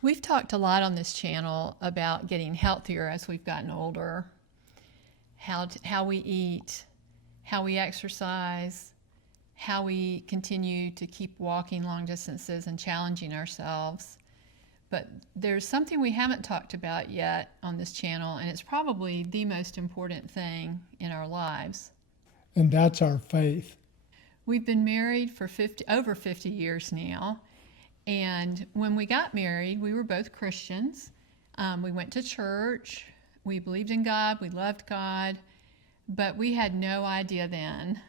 We've talked a lot on this channel about getting healthier as we've gotten older, how we eat, how we exercise, how we continue to keep walking long distances and challenging ourselves. But there's something we haven't talked about yet on this channel, and it's probably the most important thing in our lives. And that's our faith. We've been married for over 50 years now. And when we got married, we were both Christians. We went to church. We believed in God. We loved God. But we had no idea then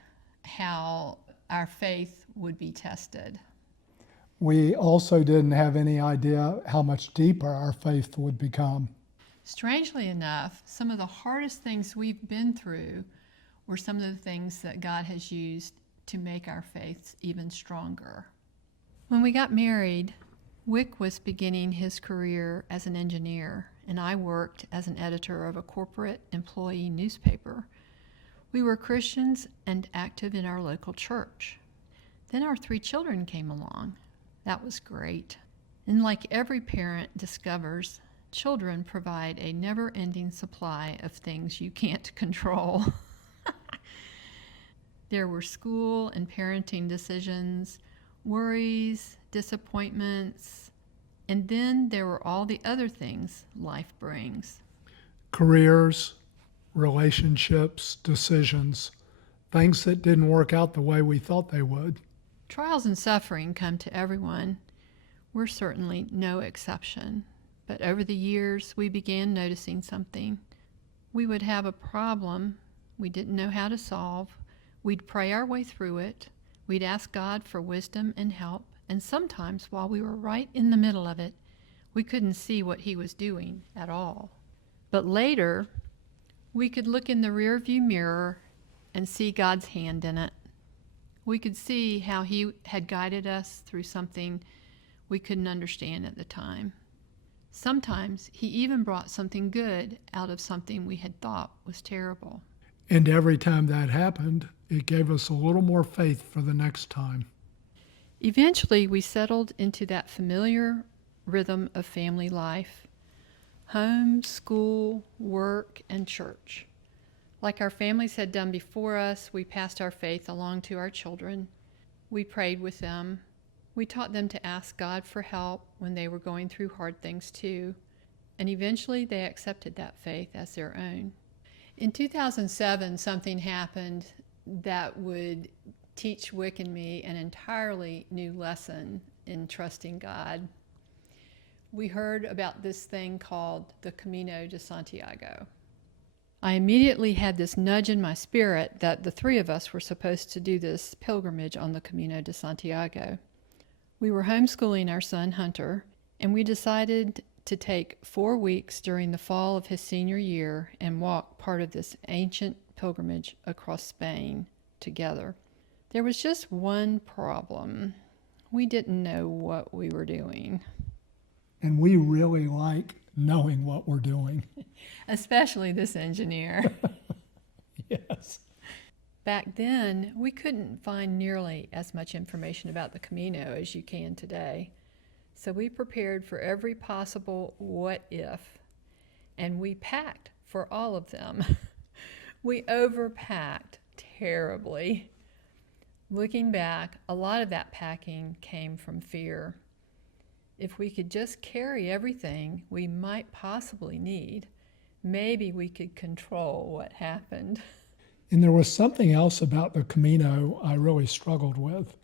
how our faith would be tested. We also didn't have any idea how much deeper our faith would become. Strangely enough, some of the hardest things we've been through were some of the things that God has used to make our faiths even stronger. When we got married, Wick was beginning his career as an engineer, and I worked as an editor of a corporate employee newspaper. We were Christians and active in our local church. Then our 3 children came along. That was great. And like every parent discovers, children provide a never-ending supply of things you can't control. There were school and parenting decisions, worries, disappointments, and then there were all the other things life brings. Careers, relationships, decisions, things that didn't work out the way we thought they would. Trials and suffering come to everyone. We're certainly no exception. But over the years, we began noticing something. We would have a problem we didn't know how to solve. We'd pray our way through it. We'd ask God for wisdom and help. And sometimes, while we were right in the middle of it, we couldn't see what He was doing at all. But later, we could look in the rearview mirror and see God's hand in it. We could see how He had guided us through something we couldn't understand at the time. Sometimes He even brought something good out of something we had thought was terrible. And every time that happened, it gave us a little more faith for the next time. Eventually, we settled into that familiar rhythm of family life: home, school, work, and church. Like our families had done before us, we passed our faith along to our children. We prayed with them. We taught them to ask God for help when they were going through hard things too. And eventually they accepted that faith as their own. In 2007, something happened that would teach Wick and me an entirely new lesson in trusting God. We heard about this thing called the Camino de Santiago. I immediately had this nudge in my spirit that the 3 of us were supposed to do this pilgrimage on the Camino de Santiago. We were homeschooling our son, Hunter, and we decided to take 4 weeks during the fall of his senior year and walk part of this ancient pilgrimage across Spain together. There was just one problem. We didn't know what we were doing. And we really like knowing what we're doing. Especially this engineer. Yes. Back then, we couldn't find nearly as much information about the Camino as you can today. So we prepared for every possible what if, and we packed for all of them. We overpacked terribly. Looking back, a lot of that packing came from fear. If we could just carry everything we might possibly need, maybe we could control what happened. And there was something else about the Camino I really struggled with.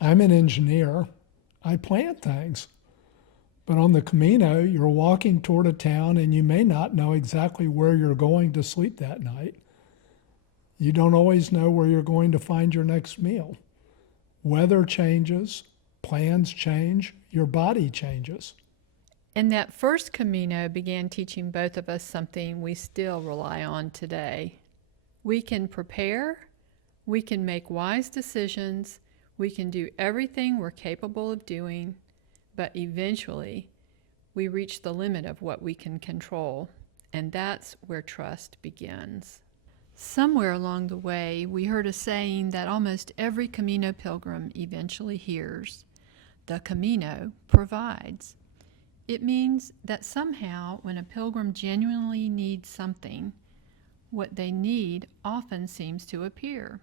I'm an engineer. I plan things. But on the Camino, you're walking toward a town and you may not know exactly where you're going to sleep that night. You don't always know where you're going to find your next meal. Weather changes, plans change, your body changes. And that first Camino began teaching both of us something we still rely on today. We can prepare, we can make wise decisions, we can do everything we're capable of doing, but eventually we reach the limit of what we can control, and that's where trust begins. Somewhere along the way, we heard a saying that almost every Camino pilgrim eventually hears: the Camino provides. It means that somehow, when a pilgrim genuinely needs something, what they need often seems to appear: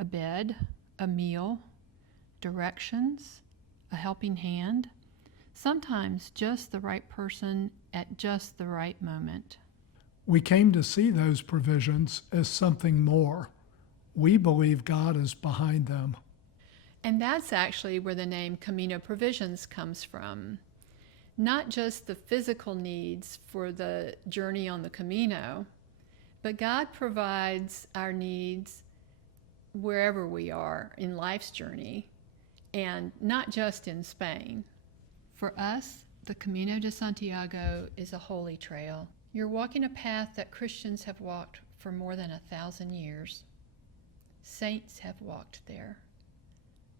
a bed, a meal, directions, a helping hand, sometimes just the right person at just the right moment. We came to see those provisions as something more. We believe God is behind them. And that's actually where the name Camino Provisions comes from. Not just the physical needs for the journey on the Camino, but God provides our needs wherever we are in life's journey, and not just in Spain. For us, the Camino de Santiago is a holy trail. You're walking a path that Christians have walked for more than 1,000 years. Saints have walked there.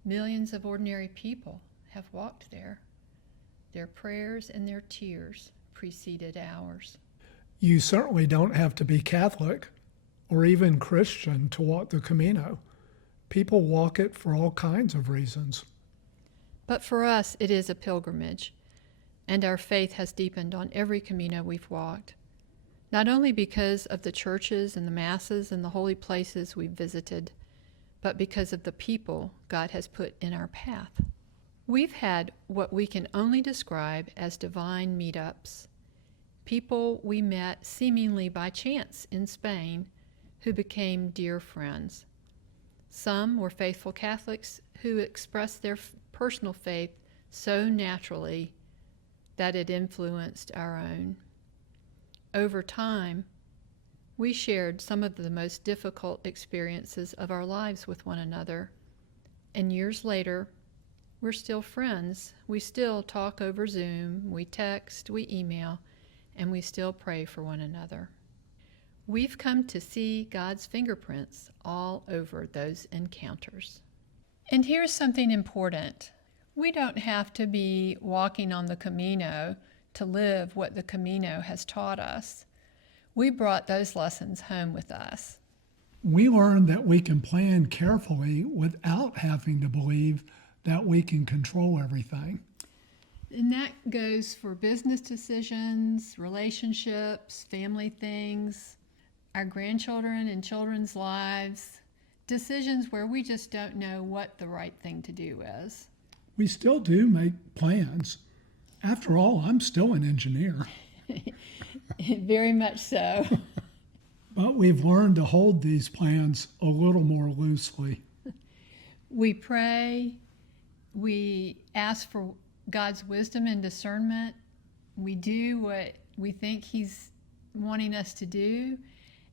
Millions of ordinary people have walked there. Their prayers and their tears preceded ours. You certainly don't have to be Catholic or even Christian to walk the Camino. People walk it for all kinds of reasons. But for us, it is a pilgrimage, and our faith has deepened on every Camino we've walked, not only because of the churches and the masses and the holy places we've visited, but because of the people God has put in our path. We've had what we can only describe as divine meetups, people we met seemingly by chance in Spain who became dear friends. Some were faithful Catholics who expressed their personal faith so naturally that it influenced our own. Over time, we shared some of the most difficult experiences of our lives with one another, and years later, we're still friends. We still talk over Zoom, we text, we email, and we still pray for one another. We've come to see God's fingerprints all over those encounters. And here's something important. We don't have to be walking on the Camino to live what the Camino has taught us. We brought those lessons home with us. We learned that we can plan carefully without having to believe that we can control everything. And that goes for business decisions, relationships, family things, our grandchildren and children's lives, decisions where we just don't know what the right thing to do is. We still do make plans. After all, I'm still an engineer. Very much so. But we've learned to hold these plans a little more loosely. We pray, we ask for God's wisdom and discernment. We do what we think He's wanting us to do,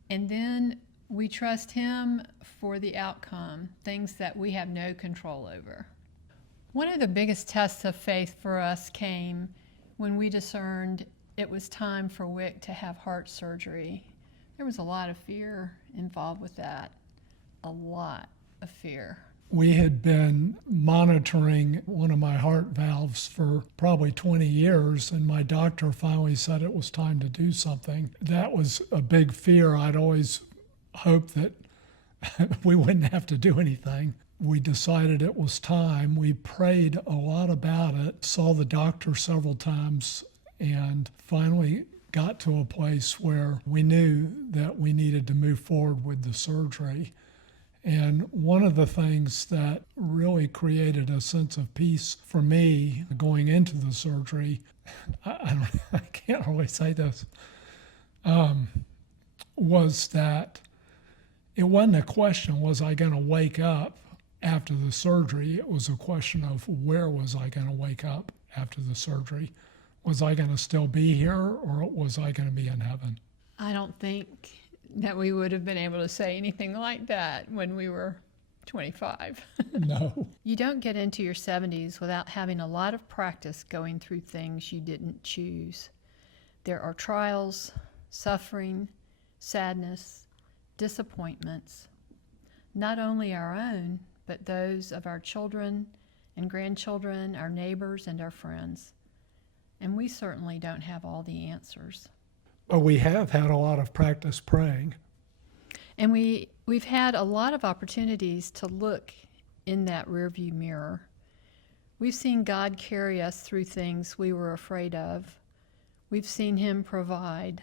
and then we trust Him for the outcome, things that we have no control over. One of the biggest tests of faith for us came when we discerned it was time for Wick to have heart surgery. There was a lot of fear involved with that, a lot of fear. We had been monitoring one of my heart valves for probably 20 years, and my doctor finally said it was time to do something. That was a big fear. I'd always hoped that we wouldn't have to do anything. We decided it was time. We prayed a lot about it, saw the doctor several times, and finally got to a place where we knew that we needed to move forward with the surgery. And one of the things that really created a sense of peace for me going into the surgery, I can't really say this, was that it wasn't a question, was I going to wake up after the surgery? It was a question of where was I going to wake up after the surgery? Was I going to still be here, or was I going to be in heaven? I don't think that we would have been able to say anything like that when we were 25. No. You don't get into your 70s without having a lot of practice going through things you didn't choose. There are trials, suffering, sadness, disappointments, not only our own, but those of our children and grandchildren, our neighbors, and our friends. And we certainly don't have all the answers. But we have had a lot of practice praying. And we've had a lot of opportunities to look in that rearview mirror. We've seen God carry us through things we were afraid of. We've seen Him provide.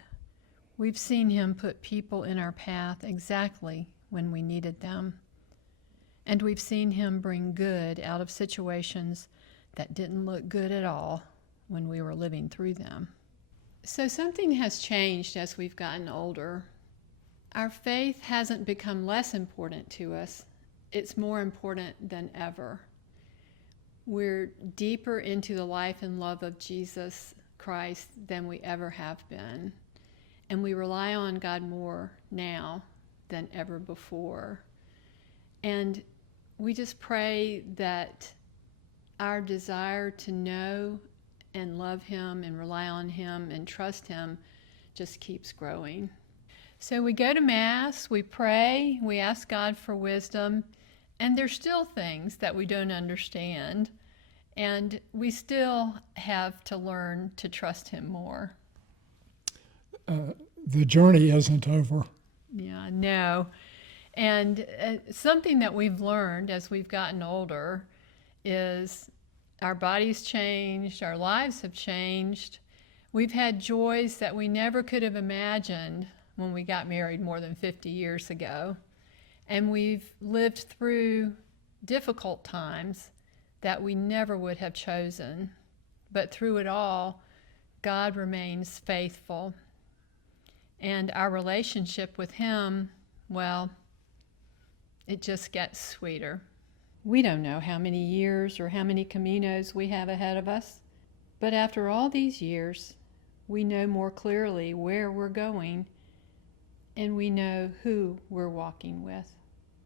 We've seen Him put people in our path exactly when we needed them. And we've seen Him bring good out of situations that didn't look good at all when we were living through them. So something has changed as we've gotten older. Our faith hasn't become less important to us. It's more important than ever. We're deeper into the life and love of Jesus Christ than we ever have been. And we rely on God more now than ever before. And we just pray that our desire to know and love Him and rely on Him and trust Him just keeps growing. So we go to Mass, we pray, we ask God for wisdom, and there's still things that we don't understand, and we still have to learn to trust Him more. The journey isn't over. Yeah, no. And something that we've learned as we've gotten older is our bodies changed, our lives have changed. We've had joys that we never could have imagined when we got married more than 50 years ago. And we've lived through difficult times that we never would have chosen. But through it all, God remains faithful. And our relationship with Him, well, it just gets sweeter. We don't know how many years or how many Caminos we have ahead of us, but after all these years, we know more clearly where we're going, and we know who we're walking with.